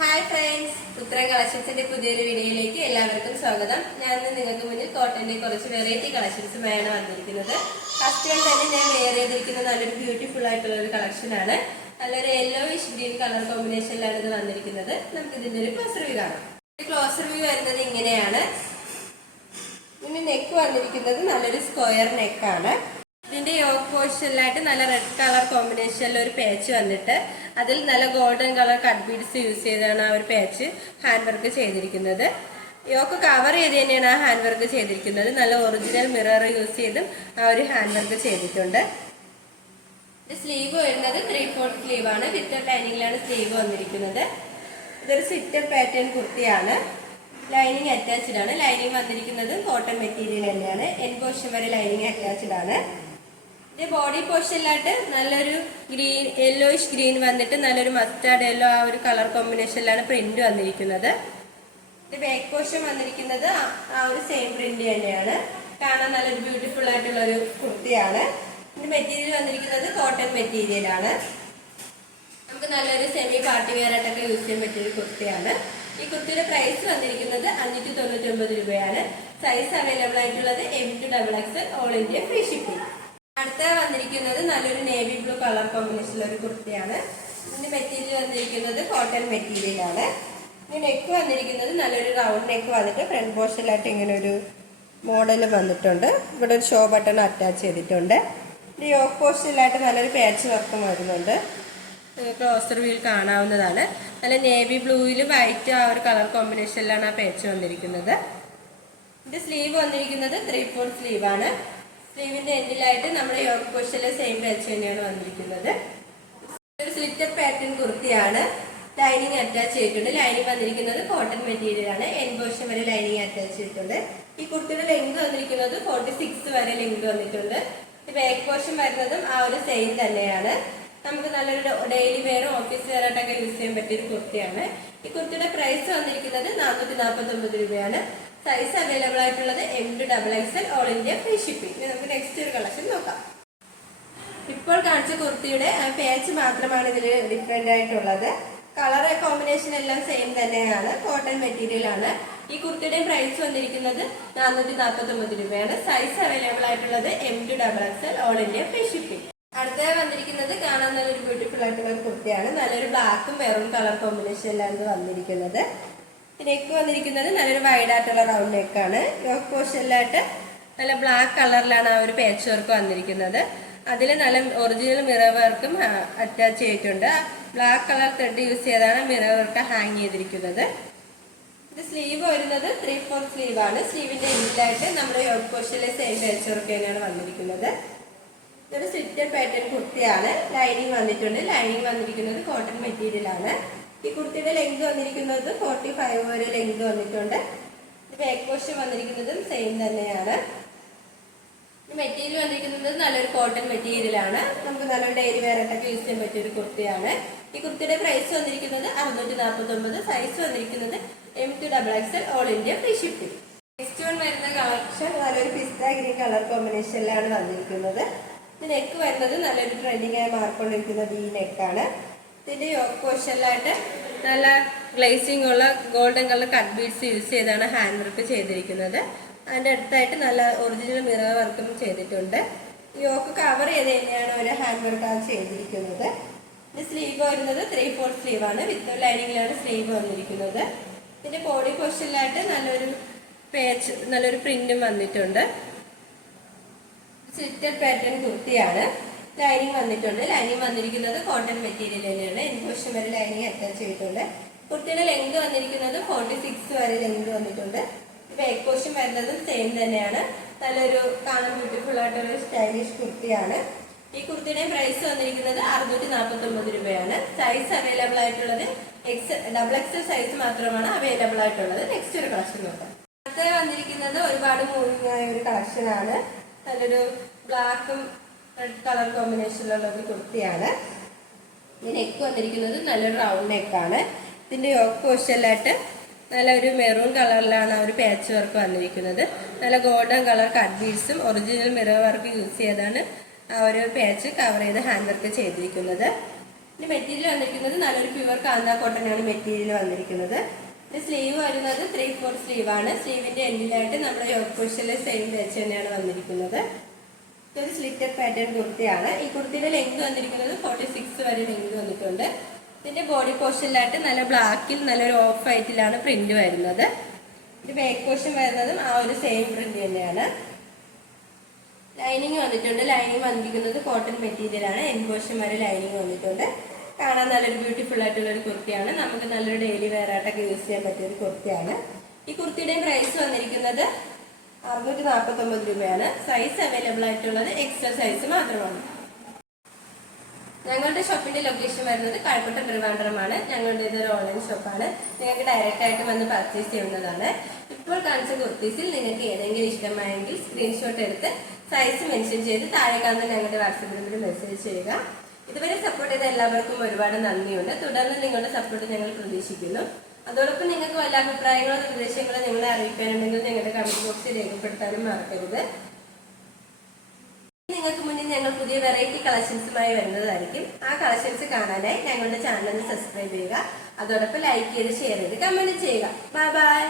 Hi friends, ഉത്തരം കളക്ഷൻസിന്റെ പുതിയൊരു വീഡിയോയിലേക്ക് എല്ലാവർക്കും സ്വാഗതം. ഞാൻ നിങ്ങൾക്ക് മുന്നിൽ കോട്ടന്റെ കുറച്ച് വെറൈറ്റി കളക്ഷൻസുമായാണ് വന്നിരിക്കുന്നത്. ഫസ്റ്റ് വൺ തന്നെ ഞാൻ വെയർ ചെയ്തിരിക്കുന്ന നല്ലൊരു ബ്യൂട്ടിഫുൾ ആയിട്ടുള്ള ഒരു കളക്ഷൻ ആണ്. നല്ലൊരു യെല്ലോയിഷ് ഗ്രീൻ കളർ കോമ്പിനേഷനിലാണ് ഇത് വന്നിരിക്കുന്നത്. നമുക്ക് ഇതിന്റെ ഒരു ക്ലോസ് റിവ്യൂ കാണാം. ക്ലോസ് റിവ്യൂ വരുന്നത് ഇങ്ങനെയാണ്. ഇതിന്റെ നെക്ക് വന്നിരിക്കുന്നത് നല്ലൊരു സ്ക്വയർ നെക്കാണ്. ഇതിന്റെ യോക്ക് പോർഷനിലായിട്ട് നല്ല റെഡ് കളർ കോമ്പിനേഷനിൽ ഒരു പാച്ച് വന്നിട്ട് അതിൽ നല്ല golden colour cut beads use ചെയ്താണ് ആ ഒരു പാച്ച് ഹാൻഡ് വർക്ക് ചെയ്തിരിക്കുന്നത്. യോക്ക് കവർ ചെയ്ത് തന്നെയാണ് ആ ഹാൻഡ് വർക്ക് ചെയ്തിരിക്കുന്നത്. നല്ല ഒറിജിനൽ മിറർ യൂസ് ചെയ്തും ആ ഒരു ഹാൻഡ് വർക്ക് ചെയ്തിട്ടുണ്ട്. സ്ലീവ് വരുന്നത് 3/4 സ്ലീവ് ആണ്. വിത്ത് ലൈനിങ്ങിലാണ് സ്ലീവ് വന്നിരിക്കുന്നത്. ഇതൊരു സ്വിറ്റർ പാറ്റേൺ കുർത്തിയാണ്. ലൈനിങ് അറ്റാച്ച്ഡ് ആണ്. ലൈനിങ് വന്നിരിക്കുന്നത് കോട്ടൺ മെറ്റീരിയൽ തന്നെയാണ്. എൻ പോർഷൻ വരെ ലൈനിങ് അറ്റാച്ച്ഡ് ആണ്. ബോഡി പോർഷനിലായിട്ട് നല്ലൊരു ഗ്രീൻ യെല്ലോയിഷ് ഗ്രീൻ വന്നിട്ട് നല്ലൊരു മസ്റ്റാർഡ് യെല്ലോ ആ ഒരു കളർ കോമ്പിനേഷനിലാണ് പ്രിന്റ് വന്നിരിക്കുന്നത്. ബാക്ക് പോർഷൻ വന്നിരിക്കുന്നത് ആ ഒരു സെയിം പ്രിന്റ് തന്നെയാണ്. കാണാൻ നല്ലൊരു ബ്യൂട്ടിഫുൾ ആയിട്ടുള്ള ഒരു കുർത്തിയാണ്. ഇതിന്റെ മെറ്റീരിയൽ വന്നിരിക്കുന്നത് കോട്ടൺ മെറ്റീരിയൽ ആണ്. നമുക്ക് നല്ലൊരു സെമി പാർട്ടി വെയർ ആയിട്ടൊക്കെ യൂസ് ചെയ്യാൻ പറ്റിയൊരു കുർത്തിയാണ്. ഈ കുർത്തിയുടെ പ്രൈസ് വന്നിരിക്കുന്നത് 599 രൂപയാണ്. സൈസ് അവൈലബിൾ ആയിട്ടുള്ളത് M to XXL, all India free shipping. അടുത്ത വന്നിരിക്കുന്നത് നല്ലൊരു നേവി ബ്ലൂ കളർ കോമ്പിനേഷനിലുള്ള ഒരു കുർത്തിയാണ്. ഇതിന്റെ മെറ്റീരിയൽ വന്നിരിക്കുന്നത് കോട്ടൺ മെറ്റീരിയൽ ആണ്. ഇതിന്റെ നെക്ക് വന്നിരിക്കുന്നത് നല്ലൊരു റൗണ്ട് നെക്ക് വന്നിട്ട് ഫ്രണ്ട് പോർഷനിലായിട്ട് ഇങ്ങനെ ഒരു മോഡൽ വന്നിട്ടുണ്ട്. ഇവിടെ ഒരു ഷോ ബട്ടൺ അറ്റാച്ച് ചെയ്തിട്ടുണ്ട്. ഇതിന്റെ യോക്ക് പോർഷനിലായിട്ട് നല്ലൊരു പാച്ച് വർക്കും വരുന്നുണ്ട്. ക്ലോസ് റിവ്യൂവിൽ കാണാവുന്നതാണ്. നല്ല നേവി ബ്ലൂയിൽ വൈറ്റ് ആ ഒരു കളർ കോമ്പിനേഷനിലാണ് ആ പാച്ച് വന്നിരിക്കുന്നത്. ഇതിന്റെ സ്ലീവ് വന്നിരിക്കുന്നത് 3/4 സ്ലീവ് ആണ്. സ്ലീവിന്റെ എൻഡിലായിട്ട് നമ്മുടെ യോക്ക് പോർഷനിലെ സെയിം പാച്ച് തന്നെയാണ് വന്നിരിക്കുന്നത്. ഒരു സ്ലിറ്റർ പാറ്റേൺ കുർത്തിയാണ്. ലൈനിങ് അറ്റാച്ച് ചെയ്തിട്ടുണ്ട്. ലൈനിങ് വന്നിരിക്കുന്നത് കോട്ടൺ മെറ്റീരിയൽ ആണ്. എൻ പോർഷൻ വരെ ലൈനിങ് അറ്റാച്ച് ചെയ്തിട്ടുണ്ട്. ഈ കുർത്തിയുടെ ലെങ്ത് വന്നിരിക്കുന്നത് 46 വരെ ലെങ്ത് വന്നിട്ടുണ്ട്. ബാക്ക് പോർഷൻ വരുന്നതും ആ ഒരു സെയിം തന്നെയാണ്. നമുക്ക് നല്ലൊരു ഡെയിലി വെയറും ഓഫീസ് വെയർ ആയിട്ടൊക്കെ യൂസ് ചെയ്യാൻ പറ്റിയൊരു കുർത്തിയാണ്. ഈ കുർത്തിയുടെ പ്രൈസ് വന്നിരിക്കുന്നത് 449 രൂപയാണ്. സൈസ് അവൈലബിൾ ആയിട്ടുള്ളത് M to XXL, all India free shipping. നമുക്ക് നെക്സ്റ്റ് ഒരു കളക്ഷൻ നോക്കാം. ഇപ്പോൾ കാണിച്ച കുർത്തിയുടെ പാച്ച് മാത്രമാണ് ഇതിൽ ഡിഫറെന്റ് ആയിട്ടുള്ളത്. കളർ കോമ്പിനേഷൻ എല്ലാം സെയിം തന്നെയാണ്. കോട്ടൺ മെറ്റീരിയൽ ആണ്. ഈ കുർത്തിയുടെ പ്രൈസ് വന്നിരിക്കുന്നത് 449 രൂപയാണ്. സൈസ് അവൈലബിൾ ആയിട്ടുള്ളത് M to XXL, all India free shipping. അടുത്ത വന്നിരിക്കുന്നത് കാണാൻ നല്ലൊരു ബ്യൂട്ടിഫുൾ ആയിട്ടുള്ള ഒരു കുർത്തിയാണ്. നല്ലൊരു ബ്ലാക്കും മെറൂൺ കളർ കോമ്പിനേഷനിലാണ് വന്നിരിക്കുന്നത്. നെക്ക് വന്നിരിക്കുന്നത് നല്ലൊരു വൈഡ് ആയിട്ടുള്ള റൗണ്ട് നെക്കാണ്. യോക്ക് പോർഷനിലായിട്ട് നല്ല ബ്ലാക്ക് കളറിലാണ് ആ ഒരു പാച്ച് വർക്ക് വന്നിരിക്കുന്നത്. അതിൽ നല്ല ഒറിജിനൽ മിറർ വർക്കും അറ്റാച്ച് ചെയ്തിട്ടുണ്ട്. ബ്ലാക്ക് കളർ ത്രെഡ് യൂസ് ചെയ്താണ് മിറർ വർക്ക് ഹാങ് ചെയ്തിരിക്കുന്നത്. ഇത് സ്ലീവ് വരുന്നത് 3/4 സ്ലീവ് ആണ്. സ്ലീവിന്റെ എൻഡിലായിട്ട് നമ്മുടെ യോക്ക് പോർഷനിലെ സെയിം പാച്ച് വർക്ക് തന്നെയാണ് വന്നിരിക്കുന്നത്. ഇതൊരു സ്ലിറ്റർ പാറ്റേൺ കുർത്തിയാണ്. ലൈനിങ് വന്നിട്ടുണ്ട്. ലൈനിങ് വന്നിരിക്കുന്നത് കോട്ടൺ മെറ്റീരിയൽ ആണ്. ഈ കുർത്തിയുടെ ലെങ്ത് വന്നിരിക്കുന്നത് 45 വരെ ലെങ്ത് വന്നിട്ടുണ്ട്. ബാക്ക് പോർഷൻ വന്നിരിക്കുന്നതും സെയിം തന്നെയാണ്. മെറ്റീരിയൽ വന്നിരിക്കുന്നത് നല്ലൊരു കോട്ടൺ മെറ്റീരിയൽ ആണ്. നമുക്ക് നല്ലൊരു ഡെയിലി വെയർ ആയിട്ടൊക്കെ യൂസ് ചെയ്യാൻ പറ്റിയ ഒരു കുർത്തിയാണ്. ഈ കുർത്തിയുടെ പ്രൈസ് വന്നിരിക്കുന്നത് 649. സൈസ് വന്നിരിക്കുന്നത് M to XXL, all India free shipping. Next one വരുന്ന കളക്ഷൻ നല്ലൊരു പിസ്ത ഗ്രീൻ കളർ കോമ്പിനേഷനിലാണ് വന്നിരിക്കുന്നത്. ഇത് നെക്ക് വരുന്നത് നല്ലൊരു ട്രെൻഡിങ് ആയി മാറിക്കൊണ്ടിരിക്കുന്നത് ഈ നെക്കാണ്. ഇതിന്റെ യോക്ക് പോർഷനിലായിട്ട് നല്ല ഗ്ലേസിംഗ് ഉള്ള golden colour cut beads use ചെയ്താണ് ഹാൻഡ് വർക്ക് ചെയ്തിരിക്കുന്നത്. അതിന്റെ അടുത്തായിട്ട് നല്ല ഒറിജിനൽ മിറർ വർക്കും ചെയ്തിട്ടുണ്ട്. യോക്ക് കവർ ചെയ്ത് തന്നെയാണ് ഒരു ഹാൻഡ് വർക്ക് ചെയ്തിരിക്കുന്നത്. ഇത് സ്ലീവ് വരുന്നത് 3/4 സ്ലീവ് ആണ്. വിത്ത് ലൈനിങ്ങിലാണ് സ്ലീവ് വന്നിരിക്കുന്നത്. ഇതിന്റെ ബോഡി പോർഷനിലായിട്ട് നല്ലൊരു പ്രിന്റും വന്നിട്ടുണ്ട്. സ്ലിറ്റർ പാറ്റേൺ കുർത്തിയാണ്. ലൈനിങ് വന്നിട്ടുണ്ട്. ലൈനിങ് വന്നിരിക്കുന്നത് കോട്ടൺ മെറ്റീരിയൽ തന്നെയാണ്. എൻ പോർഷൻ വരെ ലൈനിങ് അറ്റാച്ച് ചെയ്തിട്ടുണ്ട്. കുർത്തിയുടെ ലെങ്ത് വന്നിരിക്കുന്നത് 46 വരെ ലെങ്ത് വന്നിട്ടുണ്ട്. ബാക്ക് പോർഷൻ വരുന്നതും സെയിം തന്നെയാണ്. നല്ലൊരു കാണാൻ ബ്യൂട്ടിഫുൾ ആയിട്ടൊരു സ്റ്റൈലിഷ് കുർത്തിയാണ്. ഈ കുർത്തിയുടെ പ്രൈസ് വന്നിരിക്കുന്നത് 649 രൂപയാണ്. സൈസ് അവൈലബിൾ ആയിട്ടുള്ളത് XXL സൈസ് മാത്രമാണ് അവൈലബിൾ ആയിട്ടുള്ളത്. നെക്സ്റ്റ് ഒരു കളക്ഷൻ നോക്കാം. അടുത്ത വന്നിരിക്കുന്നത് ഒരുപാട് മൂവിങ് ആയ ഒരു കളക്ഷൻ ആണ്. നല്ലൊരു ബ്ലാക്കും റെഡ് കളർ കോമ്പിനേഷനിലുള്ള ഒരു കുർത്തിയാണ്. ഈ നെക്ക് വന്നിരിക്കുന്നത് നല്ലൊരു റൗണ്ട് നെക്കാണ്. ഇതിന്റെ യോക്ക് പോർഷനിലായിട്ട് നല്ലൊരു മെറൂൺ കളറിലാണ് ആ ഒരു പാച്ച് വർക്ക് വന്നിരിക്കുന്നത്. നല്ല ഗോൾഡൻ കളർ കട്ട് ബീഡ്സും ഒറിജിനൽ മിറർ വർക്ക് യൂസ് ചെയ്താണ് ആ ഒരു പാച്ച് കവർ ചെയ്ത് ഹാൻഡ് വർക്ക് ചെയ്തിരിക്കുന്നത്. ഇതിന്റെ മെറ്റീരിയൽ വന്നിരിക്കുന്നത് നല്ലൊരു പ്യുവർ കാന്ത കോട്ടൺ ആണ് മെറ്റീരിയൽ വന്നിരിക്കുന്നത്. സ്ലീവ് വരുന്നത് 3/4 സ്ലീവ് ആണ്. സ്ലീവിന്റെ എൻഡിലായിട്ട് നമ്മുടെ യോക്ക് പോർഷനിലെ സെയിം വെച്ച് തന്നെയാണ് വന്നിരിക്കുന്നത്. ഇതൊരു സ്ലിറ്റഡ് പാറ്റേൺ കുർത്തിയാണ്. ഈ കുർത്തിയുടെ ലെങ്ത് വന്നിരിക്കുന്നത് 46 വരെ ലെങ്ത് വന്നിട്ടുണ്ട്. ഇതിന്റെ ബോഡി പോർഷനിലായിട്ട് നല്ല ബ്ലാക്കിൽ നല്ലൊരു ഓഫ് വൈറ്റിലാണ് പ്രിന്റ് വരുന്നത്. ഇത് ബാക്ക് പോർഷൻ വരുന്നതും ആ ഒരു സെയിം പ്രിന്റ് തന്നെയാണ്. ലൈനിങ് വന്നിട്ടുണ്ട്. ലൈനിങ് വന്നിരിക്കുന്നത് കോട്ടൺ മെറ്റീരിയൽ ആണ്. എൻ പോർഷൻ വരെ ലൈനിങ് വന്നിട്ടുണ്ട്. കാണാൻ നല്ലൊരു ബ്യൂട്ടിഫുൾ ആയിട്ടുള്ള ഒരു കുർത്തിയാണ്. നമുക്ക് നല്ലൊരു ഡെയിലി വെയർ ആയിട്ടൊക്കെ യൂസ് ചെയ്യാൻ പറ്റിയ ഒരു കുർത്തിയാണ്. ഈ കുർത്തിയുടെയും പ്രൈസ് വന്നിരിക്കുന്നത് 649 രൂപയാണ്. സൈസ് അവൈലബിൾ ആയിട്ടുള്ളത് എക്സ്ട്രാ സൈസ് മാത്രമാണ്. ഞങ്ങളുടെ ഷോപ്പിന്റെ ലൊക്കേഷൻ വരുന്നത് കഴക്കൂട്ടം ട്രിവാൻഡ്രമാണ്. ഞങ്ങളുടെ ഇതൊരു ഓൺലൈൻ ഷോപ്പാണ്. നിങ്ങൾക്ക് ഡയറക്റ്റ് ആയിട്ട് വന്ന് പർച്ചേസ് ചെയ്യുന്നതാണ്. ഇപ്പോൾ കാണിച്ച കുർത്തീസിൽ നിങ്ങൾക്ക് ഏതെങ്കിലും ഇഷ്ടമായെങ്കിൽ സ്ക്രീൻഷോട്ട് എടുത്ത് സൈസ് മെൻഷൻ ചെയ്ത് താഴെ കാണുന്ന ഞങ്ങളുടെ വാട്സാപ്പ് ഗ്രൂപ്പിൽ മെസ്സേജ് ചെയ്യുക. ഇതുവരെ സപ്പോർട്ട് ചെയ്ത എല്ലാവർക്കും ഒരുപാട് നന്ദിയുണ്ട്. തുടർന്ന് നിങ്ങളുടെ സപ്പോർട്ട് ഞങ്ങൾ പ്രതീക്ഷിക്കുന്നു. അതോടൊപ്പം നിങ്ങൾക്ക് വല്ല അഭിപ്രായങ്ങളോ നിർദ്ദേശങ്ങളോ ഞങ്ങളെ അറിയിക്കാനുണ്ടെങ്കിൽ ഞങ്ങളുടെ കമന്റ് ബോക്സിൽ രേഖപ്പെടുത്താനും മറക്കരുത്. നിങ്ങൾക്ക് മുന്നിൽ ഞങ്ങൾ പുതിയ വെറൈറ്റി കളക്ഷൻസുമായി വരുന്നതായിരിക്കും. ആ കളക്ഷൻസ് കാണാനായി ഞങ്ങളുടെ ചാനൽ സബ്സ്ക്രൈബ് ചെയ്യുക. അതോടൊപ്പം ലൈക്ക് ചെയ്ത് ഷെയർ ചെയ്ത് കമന്റ് ചെയ്യുക. Bye bye.